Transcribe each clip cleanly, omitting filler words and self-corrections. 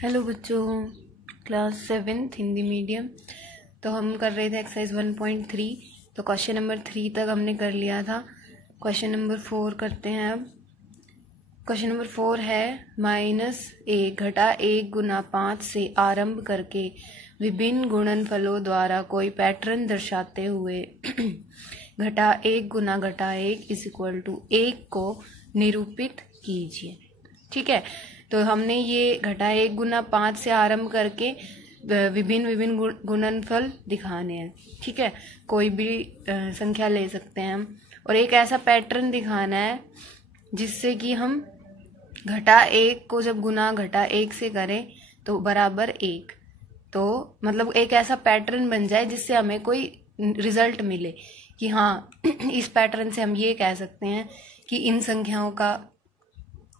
Hello बच्चों, class 7th Hindi medium. तो हम कर रहे थे एक्सरसाइज 1.3। तो क्वेश्चन नंबर 3 तक हमने कर लिया था। क्वेश्चन नंबर 4 करते हैं अब। क्वेश्चन नंबर 4 है -1 घटा 1 गुना 5 से आरंभ करके विभिन्न गुणनफलों द्वारा कोई पैटर्न दर्शाते हुए घटा 1 गुना घटा 1 इक्वल टू 1 को निरूपित कीजिए। ठीक है, तो हमने ये घटा 1 गुना 5 से आरंभ करके विभिन्न गुणनफल दिखाने हैं। ठीक है, कोई भी संख्या ले सकते हैं हम, और एक ऐसा पैटर्न दिखाना है जिससे कि हम घटा 1 को जब गुना घटा 1 से करें तो बराबर 1। तो मतलब एक ऐसा पैटर्न बन जाए जिससे हमें कोई रिजल्ट मिले कि हाँ इस पैटर्न से हम ये कह सकते हैं कि इन संख्याओं का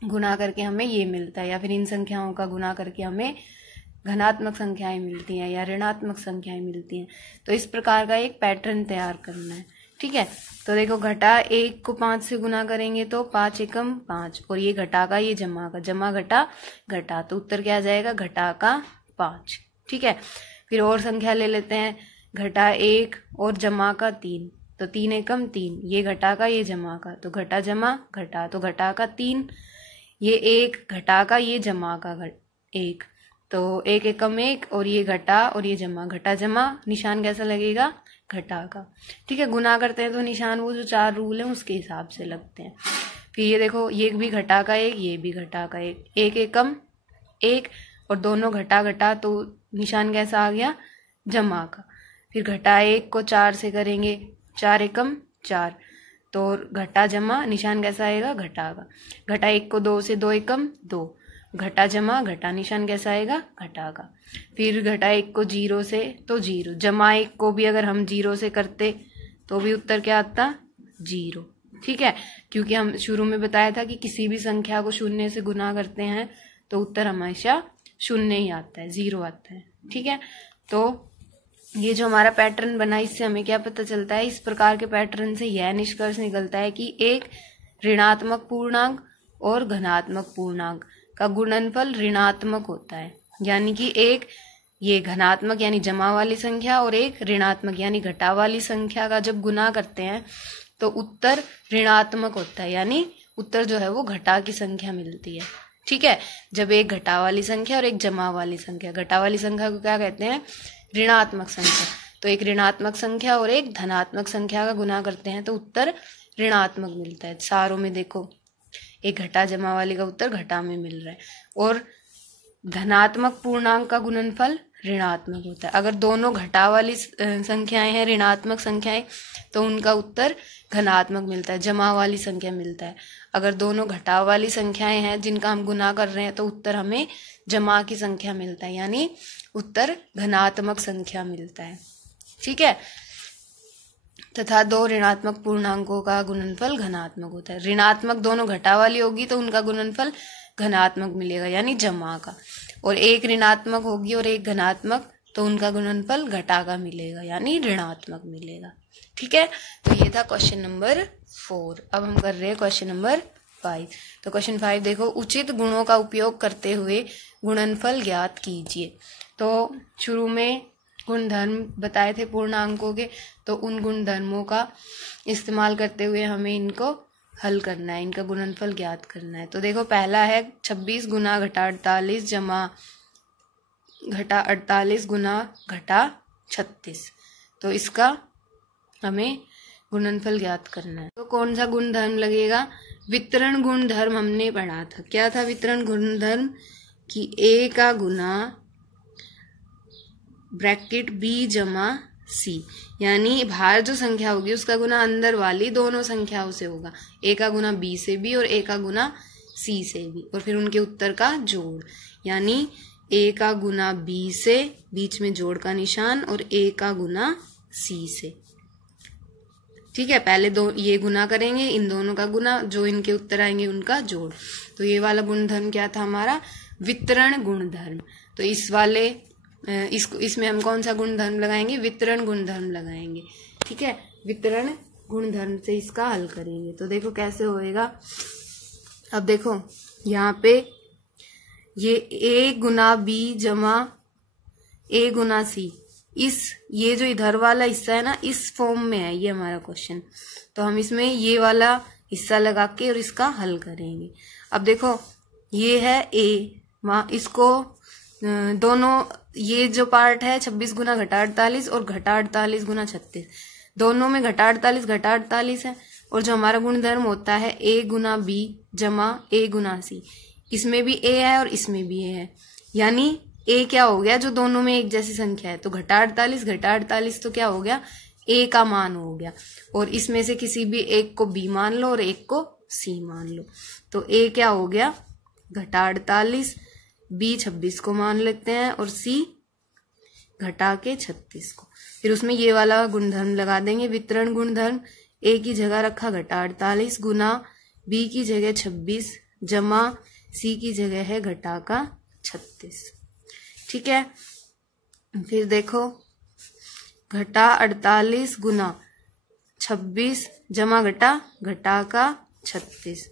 गुना करके हमें ये मिलता है, या फिर इन संख्याओं का गुना करके हमें धनात्मक संख्याएं मिलती हैं या ऋणात्मक संख्याएं मिलती हैं। तो इस प्रकार का एक पैटर्न तैयार करना है। ठीक है, तो देखो घटा 1 को 5 से गुना करेंगे तो 5 एकम 5, और ये घटा का ये जमा का, जमा घटा घटा, तो उत्तर क्या आ जाएगा घटा का 5। ठीक है, फिर और संख्या ले लेते हैं, घटा 1 और जमा का 3, तो 3 एकम 3, ये घटा का ये जमा का, तो घटा जमा घटा, तो घटा का 3, ये 1 घटा का ये जमा का 1, तो 1 एकम 1, और ये घटा और ये जमा, घटा जमा, निशान कैसा लगेगा घटा का। ठीक है, गुना करते हैं तो निशान वो जो 4 रूल है उसके हिसाब से लगते हैं। फिर ये देखो, ये भी घटा का 1, ये भी घटा का 1, 1 एकम 1, और दोनों घटा घटा, तो निशान कैसा आ गया जमा का। फिर घटा 1 को 4 से करेंगे, 4 एकम 4, तो घटा जमा, निशान कैसा आएगा घटा का। घटा 1 को 2 से, 2 एकम 2, घटा जमा घटा, निशान कैसा आएगा घटा का। फिर घटा 1 को 0 से तो 0, जमा 1 को भी अगर हम 0 से करते तो भी उत्तर क्या आता 0। ठीक है, क्योंकि हम शुरू में बताया था कि किसी भी संख्या को शून्य से गुना करते हैं तो उत्तर हमेशा शून्य ही आता है, 0 आता है। ठीक है, तो ये जो हमारा पैटर्न बना, इससे हमें क्या पता चलता है, इस प्रकार के पैटर्न से यह निष्कर्ष निकलता है कि एक ऋणात्मक पूर्णांक और धनात्मक पूर्णांक का गुणनफल ऋणात्मक होता है। यानी कि एक ये धनात्मक यानी जमा वाली संख्या और एक ऋणात्मक यानी घटा वाली संख्या का जब गुना करते हैं तो उत्तर ऋणात्मक होता है, यानी उत्तर जो है वो घटा की संख्या मिलती है। ठीक है, जब एक घटा वाली संख्या और एक जमा वाली संख्या, घटा वाली संख्या को क्या कहते हैं ऋणात्मक संख्या, तो एक ऋणात्मक संख्या और एक धनात्मक संख्या का गुना करते हैं तो उत्तर ऋणात्मक मिलता है। सारों में देखो एक घटा जमा वाली का उत्तर घटा में मिल रहा है, और धनात्मक पूर्णांक का गुणनफल ऋणात्मक होता है। अगर दोनों घटा वाली संख्याएं हैं ऋणात्मक संख्याएं तो उनका उत्तर धनात्मक मिलता है, जमा वाली संख्या मिलता है। अगर दोनों घटा वाली संख्याएं हैं जिनका हम गुना कर रहे हैं तो उत्तर हमें जमा की संख्या मिलता है, यानी उत्तर धनात्मक संख्या मिलता है। ठीक है, तथा 2 ऋणात्मक पूर्णांकों का गुणनफल धनात्मक होता है। ऋणात्मक दोनों घटा वाली होगी तो उनका गुणनफल धनात्मक मिलेगा, यानी जमा का, और एक ऋणात्मक होगी और एक धनात्मक तो उनका गुणनफल घटा का मिलेगा, यानी ऋणात्मक मिलेगा। ठीक है, तो ये था क्वेश्चन नंबर 4। अब हम कर रहे हैं क्वेश्चन नंबर 5। तो क्वेश्चन 5 देखो, उचित गुणों का उपयोग करते हुए गुणनफल ज्ञात कीजिए। तो शुरू में गुणधर्म बताए थे पूर्णांकों के, तो उन गुणधर्मों का इस्तेमाल करते हुए हमें इनको हल करना है, इनका गुणनफल ज्ञात करना है। तो देखो पहला है 26 गुना घटा 48 जमा घटा 48 गुना घटा 36, तो इसका हमें गुणनफल ज्ञात करना है। तो कौन सा गुणधर्म लगेगा, वितरण गुणधर्म हमने पढ़ा था। क्या था वितरण गुणधर्म कि a का गुना ब्रैकेट b जमा c, यानी बाहर जो संख्या होगी उसका गुना अंदर वाली दोनों संख्याओं से होगा। a का गुना b से भी और a का गुना c से भी, और फिर उनके उत्तर का जोड़, यानी a का गुना b से, बीच में जोड़ का निशान, और a का गुना c से। ठीक है, पहले दो ये गुना करेंगे, इन दोनों का गुना, जो इनके उत्तर आएंगे उनका जोड़। तो ये वाला गुणधर्म क्या था हमारा वितरण गुणधर्म। तो इस वाले इसमें हम कौन सा गुणधर्म लगाएंगे, वितरण गुणधर्म लगाएंगे। ठीक है, वितरण गुणधर्म से इसका हल करेंगे। तो देखो कैसे होएगा। अब देखो यहाँ पे ये ए गुना बी जमा ए गुना सी, ये जो इधर वाला हिस्सा है ना, इस फॉर्म में है ये हमारा क्वेश्चन। तो हम इसमें ये वाला हिस्सा लगा के और इसका हल करेंगे। अब देखो ये है ए, इसको दोनों, ये जो पार्ट है 26 गुना घटा 48 और घटा 48 गुना 36, दोनों में घटा 48 है। और जो हमारा गुणधर्म होता है ए गुना बी जमा ए गुना सी, इसमें भी ए है और इसमें भी ए है, यानी ए क्या हो गया, जो दोनों में एक जैसी संख्या है, तो घटा 48 तो क्या हो गया, ए का मान हो गया। और इसमें से किसी भी एक को बी मान लो और एक को सी मान लो, तो ए क्या हो गया घटा 48, बी 26 को मान लेते हैं और सी घटा के 36 को। फिर उसमें ये वाला गुणधर्म लगा देंगे, वितरण गुणधर्म, ए की जगह रखा घटा 48 गुना बी की जगह 26 जमा सी की जगह है घटा का 36। ठीक है, फिर देखो घटा 48 गुना 26 जमा घटा का 36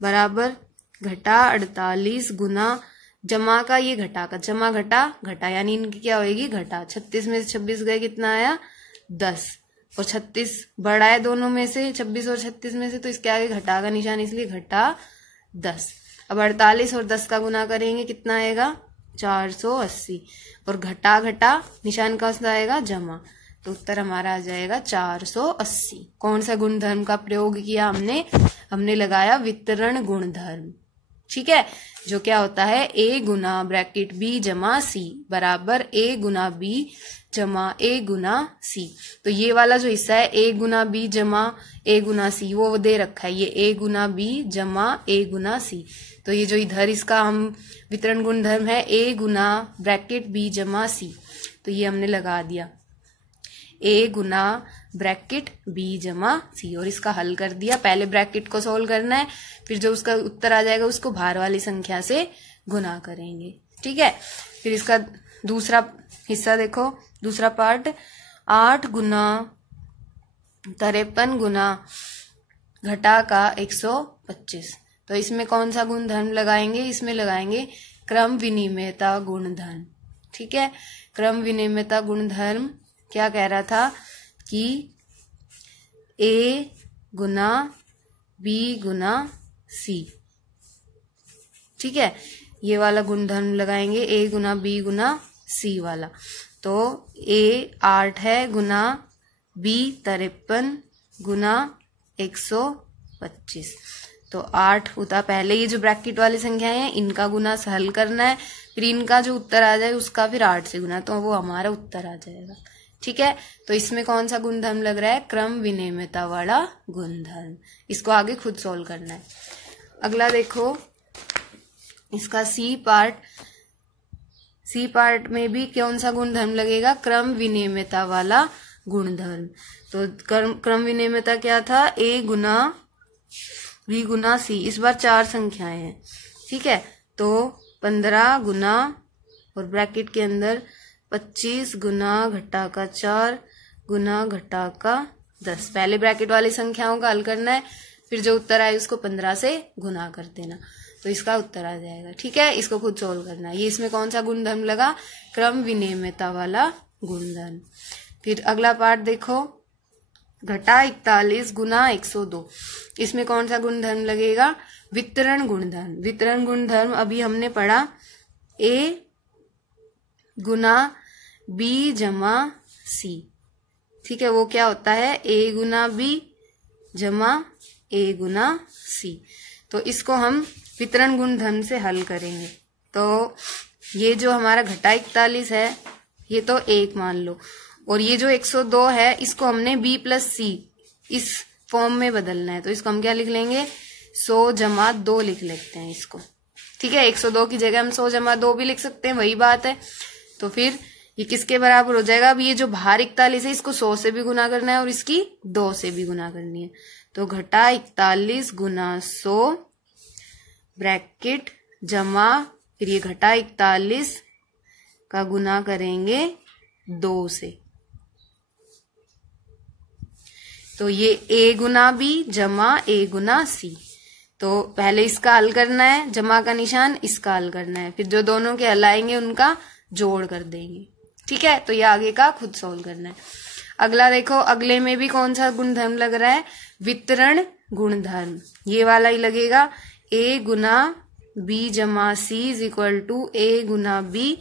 बराबर घटा 48 गुना जमा का ये घटा का, जमा घटा यानी इनकी क्या होगी घटा। 36 में से 26 गए, कितना आया 10, और 36 बड़ा है दोनों में से, 26 और 36 में से, तो इसके आगे घटा का निशान, इसलिए घटा 10। अब 48 और 10 का गुना करेंगे, कितना आएगा 480, और घटा निशान का आएगा जमा, तो उत्तर हमारा आ जाएगा 480। कौन सा गुणधर्म का प्रयोग किया हमने लगाया वितरण गुणधर्म। ठीक है, जो क्या होता है ए गुना ब्रैकेट बी जमा सी बराबर ए गुना बी जमा ए गुना सी। तो ये वाला जो हिस्सा है ए गुना बी जमा ए गुना सी, वो दे रखा है, ये ए गुना बी जमा ए गुना सी। तो ये जो इधर इसका हम वितरण गुणधर्म है ए गुना ब्रैकेट बी जमा सी, तो ये हमने लगा दिया ए गुना ब्रैकेट बी जमा सी, और इसका हल कर दिया। पहले ब्रैकेट को सोल्व करना है, फिर जो उसका उत्तर आ जाएगा उसको बाहर वाली संख्या से गुना करेंगे। ठीक है, फिर इसका दूसरा हिस्सा देखो, दूसरा पार्ट 8 गुना 53 गुना घटा का 125। तो इसमें कौन सा गुणधर्म लगाएंगे, इसमें लगाएंगे क्रम विनिमयता गुणधर्म। ठीक है, क्रम विनिमयता गुणधर्म क्या कह रहा था कि ए गुना बी गुना सी। ठीक है, ये वाला गुणधर्म लगाएंगे ए गुना बी गुना सी वाला। तो ए 8 है गुना बी 53 गुना 125। तो 8 होता पहले, ये जो ब्रैकेट वाली संख्याएं हैं इनका गुना हल करना है, फिर इनका जो उत्तर आ जाए उसका फिर 8 से गुना, तो वो हमारा उत्तर आ जाएगा। ठीक है, तो इसमें कौन सा गुणधर्म लग रहा है, क्रम विनिमयता वाला गुणधर्म। इसको आगे खुद सोल्व करना है। अगला देखो इसका सी पार्ट में भी कौन सा गुणधर्म लगेगा, क्रम विनिमयता वाला गुणधर्म। तो क्रम विनिमयता क्या था, ए गुना बी गुना सी, इस बार 4 संख्याएं हैं। ठीक है, तो 15 गुना और ब्रैकेट के अंदर 25 गुना घटा का 4 गुना घटा का 10। पहले ब्रैकेट वाली संख्याओं का हल करना है, फिर जो उत्तर आए उसको 15 से गुना कर देना, तो इसका उत्तर आ जाएगा। ठीक है, इसको खुद सोल्व करना है। ये इसमें कौन सा गुणधर्म लगा, क्रम विनिमयता वाला गुणधर्म। फिर अगला पार्ट देखो, घटा 41 गुना 102, इसमें कौन सा गुणधर्म लगेगा, वितरण गुणधर्म। वितरण गुणधर्म अभी हमने पढ़ा ए गुना बी जमा सी। ठीक है, वो क्या होता है, ए गुना बी जमा ए गुना सी। तो इसको हम वितरण गुणधर्म से हल करेंगे। तो ये जो हमारा घटा 41 है ये तो 1 मान लो, और ये जो 102 है इसको हमने b प्लस सी इस फॉर्म में बदलना है, तो इसको हम क्या लिख लेंगे, 100 जमा 2 लिख लेते हैं इसको। ठीक है, 102 की जगह हम 100 जमा 2 भी लिख सकते हैं, वही बात है। तो फिर ये किसके बराबर हो जाएगा, अब ये जो बाहर 41 है इसको 100 से भी गुना करना है और इसकी 2 से भी गुना करनी है। तो घटा 41 गुना 100 ब्रैकेट जमा, फिर ये घटा 41 का गुना करेंगे 2 से, तो ये ए गुना बी जमा ए गुना सी। तो पहले इसका हल करना है, जमा का निशान, इसका हल करना है, फिर जो दोनों के हल आएंगे उनका जोड़ कर देंगे। ठीक है, तो ये आगे का खुद सॉल्व करना है। अगला देखो, अगले में भी कौन सा गुणधर्म लग रहा है, वितरण गुणधर्म, ये वाला ही लगेगा। a गुना b जमा c is equal to a गुना b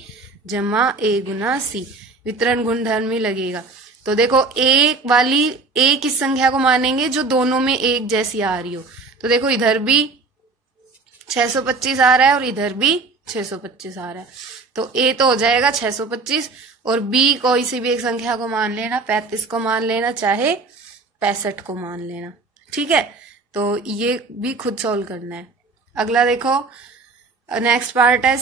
जमा a गुना c, वितरण गुणधर्म ही लगेगा। तो देखो a वाली a किस संख्या को मानेंगे, जो दोनों में एक जैसी आ रही हो। तो देखो इधर भी 625 आ रहा है और इधर भी 625 आ रहा है, तो a तो हो जाएगा 625 और b कोई सी भी एक संख्या को मान लेना, 35 को मान लेना, चाहे 65 को मान लेना। ठीक है, तो ये भी खुद सॉल्व करना है। अगला देखो, नेक्स्ट पार्ट है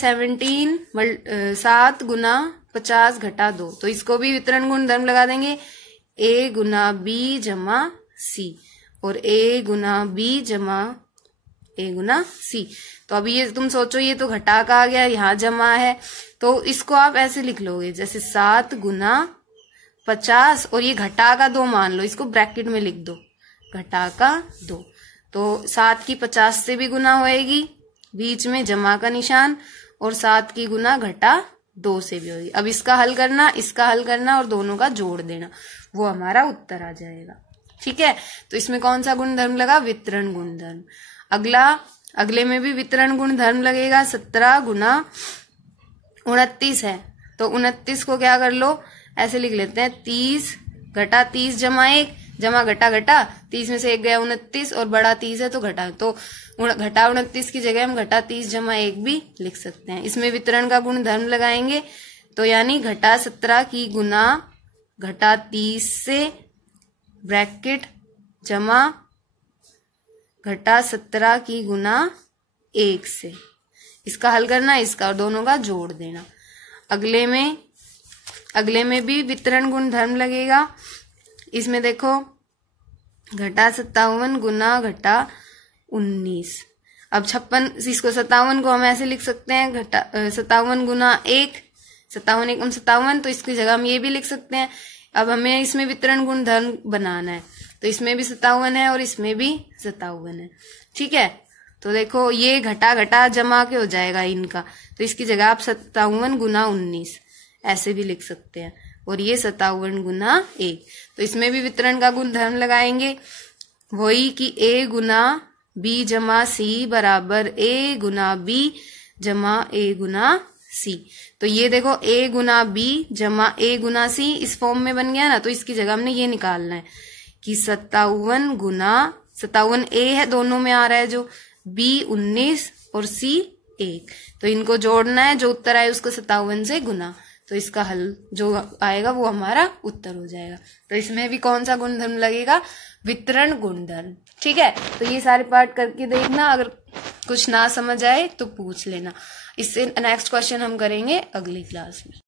7 गुना 50 घटा 2, तो इसको भी वितरण गुणधर्म लगा देंगे, a गुना b जमा c और a गुना b जमा a गुना c। तो अभी ये तुम सोचो, ये तो घटा का आ गया, यहाँ जमा है, तो इसको आप ऐसे लिख लोगे जैसे 7 गुना 50 और ये घटा का 2 मान लो, इसको ब्रैकेट में लिख दो, घटा का 2। तो 7 की 50 से भी गुना होएगी, बीच में जमा का निशान, और 7 की गुना घटा 2 से भी होगी। अब इसका हल करना, इसका हल करना और दोनों का जोड़ देना, वो हमारा उत्तर आ जाएगा। ठीक है, तो इसमें कौन सा गुणधर्म लगा, वितरण गुणधर्म। अगले में भी वितरण गुणधर्म लगेगा। 17 गुना 29 है, तो 29 को क्या कर लो, ऐसे लिख लेते हैं 30 घटा 30 जमा 1, जमा घटा घटा 30 में से 1 गया 29 और बड़ा 30 है तो घटा, तो घटा 29 की जगह हम घटा 30 जमा 1 भी लिख सकते हैं। इसमें वितरण का गुणधर्म लगाएंगे, तो यानी घटा 17 की गुना घटा 30 से ब्रैकेट जमा घटा 17 की गुना 1 से, इसका हल करना, इसका और दोनों का जोड़ देना। अगले में भी वितरण गुणधर्म लगेगा। इसमें देखो घटा 57 गुना घटा 19, अब 56, इसको 57 को हम ऐसे लिख सकते हैं, घटा 57 गुना 1, 57 एकम 57, तो इसकी जगह हम ये भी लिख सकते हैं। अब हमें इसमें वितरण गुणधर्म बनाना है, तो इसमें भी 57 है और इसमें भी 57 है। ठीक है, तो देखो ये घटा घटा जमा के हो जाएगा इनका, तो इसकी जगह आप 57 गुना 19 ऐसे भी लिख सकते हैं, और ये 57 गुना 1, तो इसमें भी वितरण का गुणधर्म लगाएंगे, वही कि a गुना b जमा c बराबर a गुना b जमा a गुना c। तो ये देखो a गुना b जमा a गुना c इस फॉर्म में बन गया ना, तो इसकी जगह हमने ये निकालना है कि 57 गुना 57 a है, दोनों में आ रहा है जो, b 19 और c 1, तो इनको जोड़ना है, जो उत्तर आए उसको 57 से गुना, तो इसका हल जो आएगा वो हमारा उत्तर हो जाएगा। तो इसमें भी कौन सा गुणधर्म लगेगा, वितरण गुणधर्म। ठीक है, तो ये सारे पार्ट करके देखना, अगर कुछ ना समझ आए तो पूछ लेना। इससे नेक्स्ट क्वेश्चन हम करेंगे अगली क्लास में।